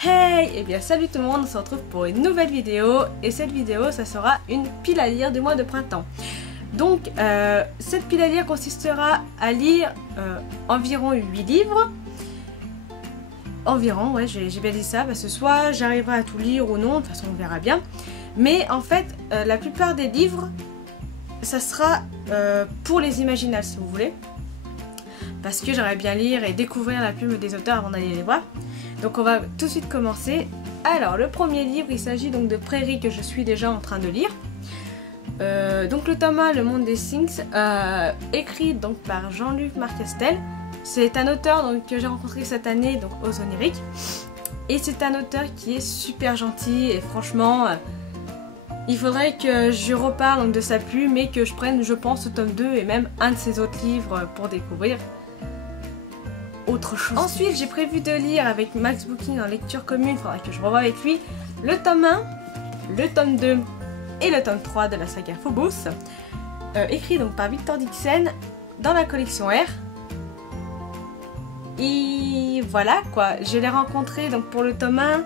Hey! Et bien salut tout le monde, on se retrouve pour une nouvelle vidéo et cette vidéo ça sera une pile à lire du mois de printemps. Donc cette pile à lire consistera à lire environ 8 livres. Environ, ouais, j'ai bien dit ça parce que soit j'arriverai à tout lire ou non, de toute façon on verra bien. Mais en fait la plupart des livres ça sera pour les imaginales si vous voulez. Parce que j'aimerais bien lire et découvrir la plume des auteurs avant d'aller les voir. Donc on va tout de suite commencer. Alors le premier livre, il s'agit donc de Prairie que je suis déjà en train de lire. Donc le tome 1, Le Monde des Sphinx, écrit donc par Jean-Luc Marcastel. C'est un auteur donc, que j'ai rencontré cette année donc, aux Oniriques. Et c'est un auteur qui est super gentil et franchement, il faudrait que je reparle donc, de sa plume et que je prenne je pense le tome 2 et même un de ses autres livres pour découvrir autre chose. Ensuite, j'ai prévu de lire avec Max Booking en lecture commune, il faudra que je revoie avec lui le tome 1, le tome 2 et le tome 3 de la saga Phobos, écrit donc par Victor Dixon dans la collection R. Et voilà quoi, je l'ai rencontré donc pour le tome 1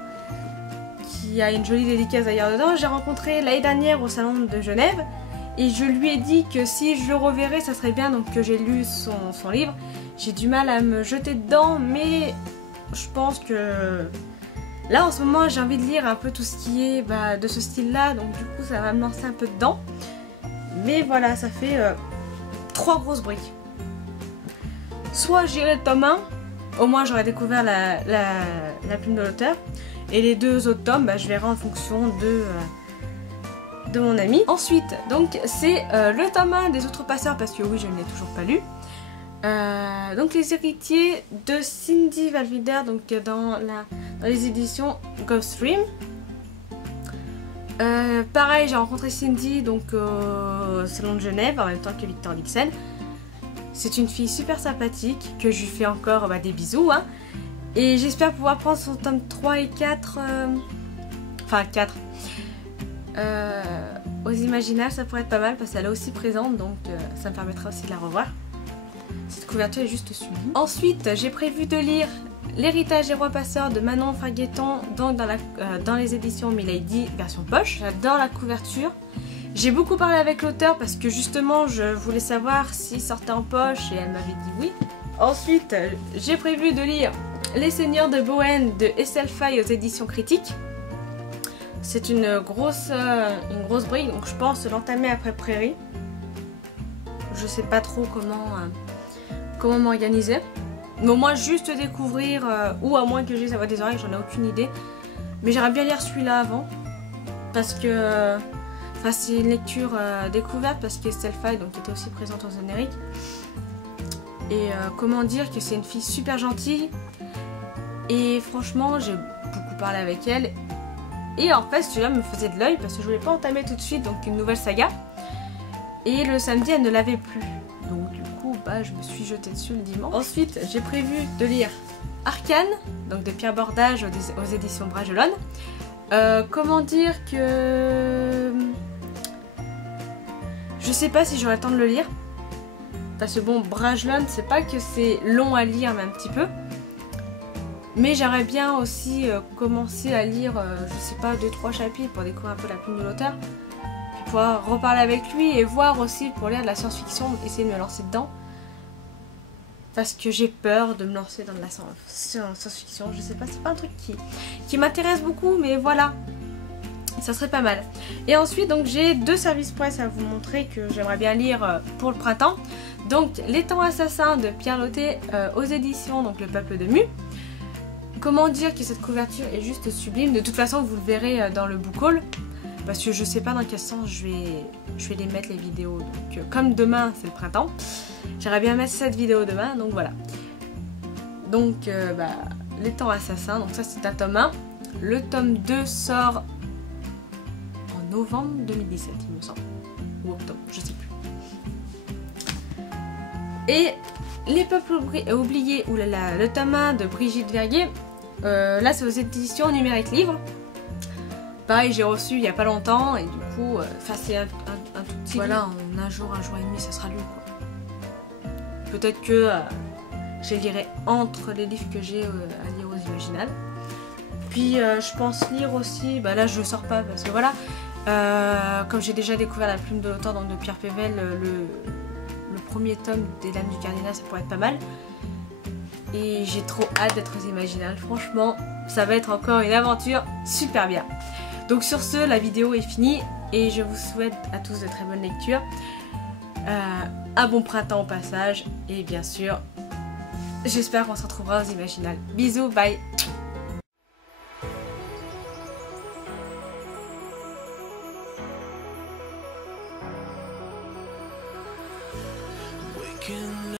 qui a une jolie dédicace d'ailleurs dedans, j'ai rencontré l'année dernière au salon de Genève et je lui ai dit que si je le reverrais ça serait bien donc que j'ai lu son livre. J'ai du mal à me jeter dedans, mais je pense que là en ce moment j'ai envie de lire un peu tout ce qui est de ce style-là, donc du coup ça va me lancer un peu dedans. Mais voilà, ça fait 3 grosses briques. Soit j'irai le tome 1, au moins j'aurai découvert la plume de l'auteur, et les 2 autres tomes, je verrai en fonction de mon ami. Ensuite, donc c'est le tome 1 des Outrepasseurs, parce que oui, je ne l'ai toujours pas lu. Donc les héritiers de Cindy Valvider donc dans les éditions Ghost Stream. Pareil, j'ai rencontré Cindy donc au salon de Genève en même temps que Victor Dixon. C'est une fille super sympathique que je lui fais encore des bisous hein. Et j'espère pouvoir prendre son tome 3 et 4 enfin 4 aux Imaginales, ça pourrait être pas mal parce qu'elle est aussi présente donc ça me permettra aussi de la revoir. Cette couverture est juste sublime. Ensuite, j'ai prévu de lire L'héritage des rois passeurs de Manon Fargueton donc dans les éditions Milady version poche. J'adore la couverture. J'ai beaucoup parlé avec l'auteur parce que justement je voulais savoir s'il sortait en poche et elle m'avait dit oui. Ensuite, j'ai prévu de lire Les Seigneurs de Bohème de Estelle Faye aux éditions Critiques. C'est une grosse brique donc je pense l'entamer après Prairie. Je sais pas trop comment m'organiser. Mais au moins juste découvrir, ou à moins que j'ai sa voix des oreilles, j'en ai aucune idée. Mais j'aimerais bien lire celui-là avant. Parce que c'est une lecture découverte parce qu'Estelle Faye donc, était aussi présente aux Oniriques. Et comment dire que c'est une fille super gentille. Et franchement j'ai beaucoup parlé avec elle. Et en fait celui-là me faisait de l'œil parce que je voulais pas entamer tout de suite donc une nouvelle saga. Et le samedi elle ne l'avait plus. Donc du coup je me suis jetée dessus le dimanche. Ensuite j'ai prévu de lire Arcane donc de Pierre Bordage aux éditions Bragelonne. Comment dire que je sais pas si j'aurai le temps de le lire parce que bon Bragelonne c'est pas que c'est long à lire mais un petit peu, mais j'aimerais bien aussi commencer à lire je sais pas 2-3 chapitres pour découvrir un peu la plume de l'auteur, pouvoir reparler avec lui et voir aussi pour lire de la science-fiction, essayer de me lancer dedans parce que j'ai peur de me lancer dans de la science-fiction, je sais pas, c'est pas un truc qui m'intéresse beaucoup mais voilà, ça serait pas mal. Et ensuite donc j'ai 2 services presse à vous montrer que j'aimerais bien lire pour le printemps. Donc Les Temps Assassins de Pierre Lotté aux éditions donc Le Peuple de Mu. Comment dire que cette couverture est juste sublime, de toute façon vous le verrez dans le book haul. Parce que je sais pas dans quel sens je vais les mettre les vidéos. Donc comme demain c'est le printemps, j'aimerais bien mettre cette vidéo demain, donc voilà. Donc Les Temps Assassins, donc ça c'est un tome 1. Le tome 2 sort en novembre 2017 il me semble. Ou octobre, je sais plus. Et Les Peuples oubliés, oulala, le tome 1 de Brigitte Verguier. Là c'est aux éditions Numérique Livre. Pareil, j'ai reçu il n'y a pas longtemps et du coup, c'est un tout petit. Voilà, en un jour et demi, ça sera lu quoi. Peut-être que je lirai entre les livres que j'ai à lire aux Imaginales. Puis je pense lire aussi, bah là je sors pas parce que voilà, comme j'ai déjà découvert La Plume de l'auteur donc de Pierre Pével, le premier tome des Lames du Cardinal, ça pourrait être pas mal. Et j'ai trop hâte d'être aux Imaginales, franchement ça va être encore une aventure super bien. Donc sur ce, la vidéo est finie et je vous souhaite à tous de très bonnes lectures, un bon printemps au passage et bien sûr j'espère qu'on se retrouvera aux Imaginales. Bisous, bye.